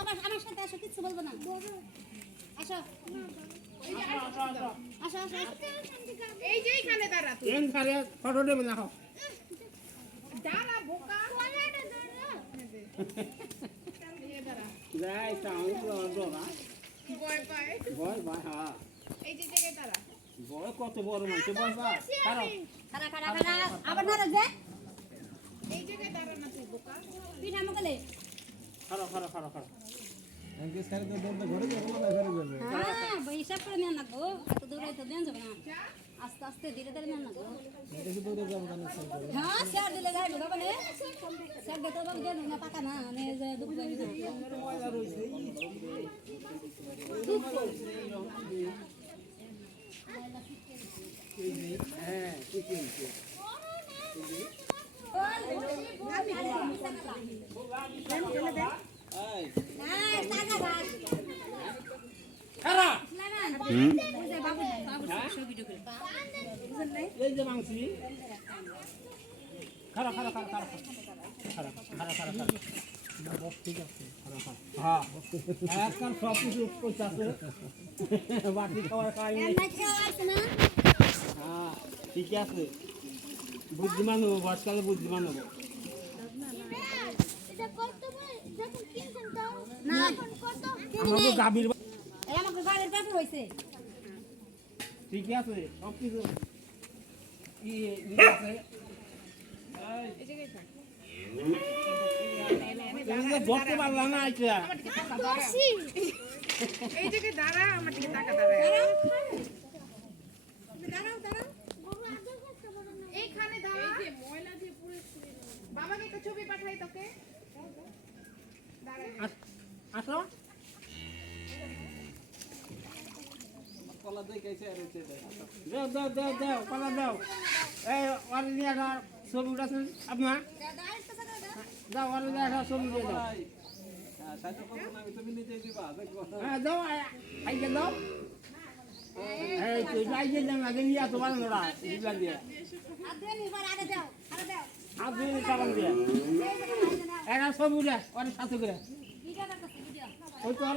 আমার আমার সাথে আসো কিচ্ছু বলব না। আসো। আসো আসো এই যে এখানে দাঁড়া তুই এন ফটো দেবে না দাঁড়া বোকা। যাই তাও ডরা ভয় পায়। ভয় ভয় হ্যাঁ। এই যে জায়গায় দাঁড়া। ভয় কত বড় মানুষ ভয় পায় কারও খারা খারা খারা আবার না রাখবে এই জায়গায় দাঁড়া না তুই বোকা। পিঠা মগলে খারো খারো খারো খারো হিসাব করে নেন না গো এত দূরে তো দেন যাবে না আস্তে আস্তে ধীরে ধীরে নেন না গো হ্যাঁ স্যার দিলে যাই বাবা বলে স্যার দিতে বাবা দেন না পাকা না মানে যে দুঃখ লাগে না হ্যাঁ ঠিক আছে এই যে মাংসি আছে হ্যাঁ আজকাল সব কিছু পয়সা বাটি খাওয়ার খাই হ্যাঁ ঠিক আছে। বুদ্ধিমান হব আজকালে বুদ্ধিমান হব। গাভীর সুন্দর হয়েছে ঠিকই আছে সব কিছু। বসতে পারলাম না এইখানে দাঁড়া। এই যে ময়লা ছবি পাঠাই তোকে। দাঁড়া। আসো। কলা দেই কাইছে আর হচ্ছে দাও দাও দাও দাও কলা দাও। এই আর নিয়ে দাও সব উঠাছেন আপনা দাও আর নিয়ে দাও সব দিয়ে দাও হ্যাঁ সাথে করব না তুমি নিতে দিবা হ্যাঁ দাও আইকে দাও। তো আর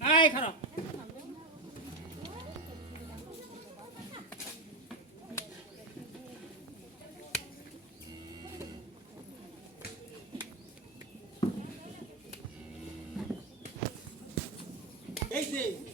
নাই খারাপ Hey, Dave.